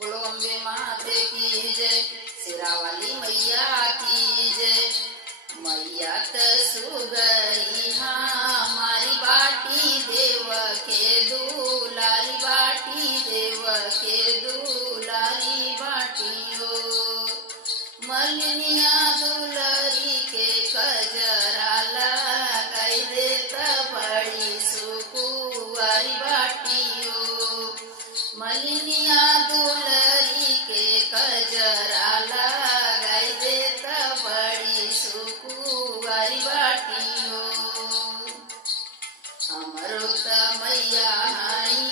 बोलो अम्बे माते की जय, सिरावाली मैया की जय। मैया त सुगरी मारी बाटी देव के दुलारी बाटी देव के दुलारी बाटियो। मलिनिया दुलरी के कजरा लगाई देत बड़ी सुकुवारी बाटियो। मलिनिया दुलरी के कजरा लगाई देत बड़ी सुकुवारी बाटियो। हमरो त मैया हाई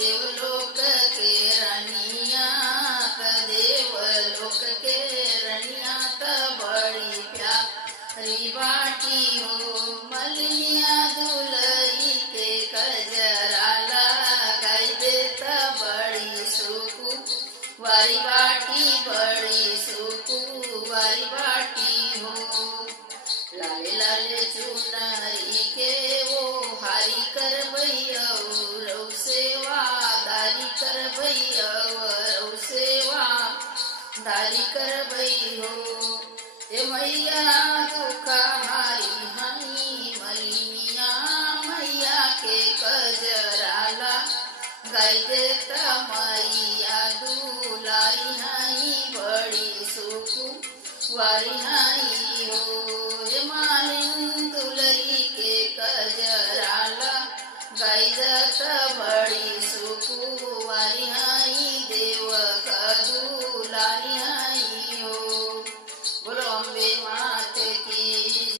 देवलोक के रनिया, त देवलोक के रनिया त बड़ी प्यारी बाटियो। मलिनिया दुलरी के कजरा लगाई देत बड़ी सुकुवारी बाटी, बड़ी सुकुवारी बाटी हो। लाले लाले चुनरी के वो हारी कर भैया सेवा दारी कर भैया सेवा दारी कर भैयो। ए मैया दुख हारी हई मलिनिया मैया के कजरा लगाई देत मैया दुलारी हई बड़ी सुकुवारी हई।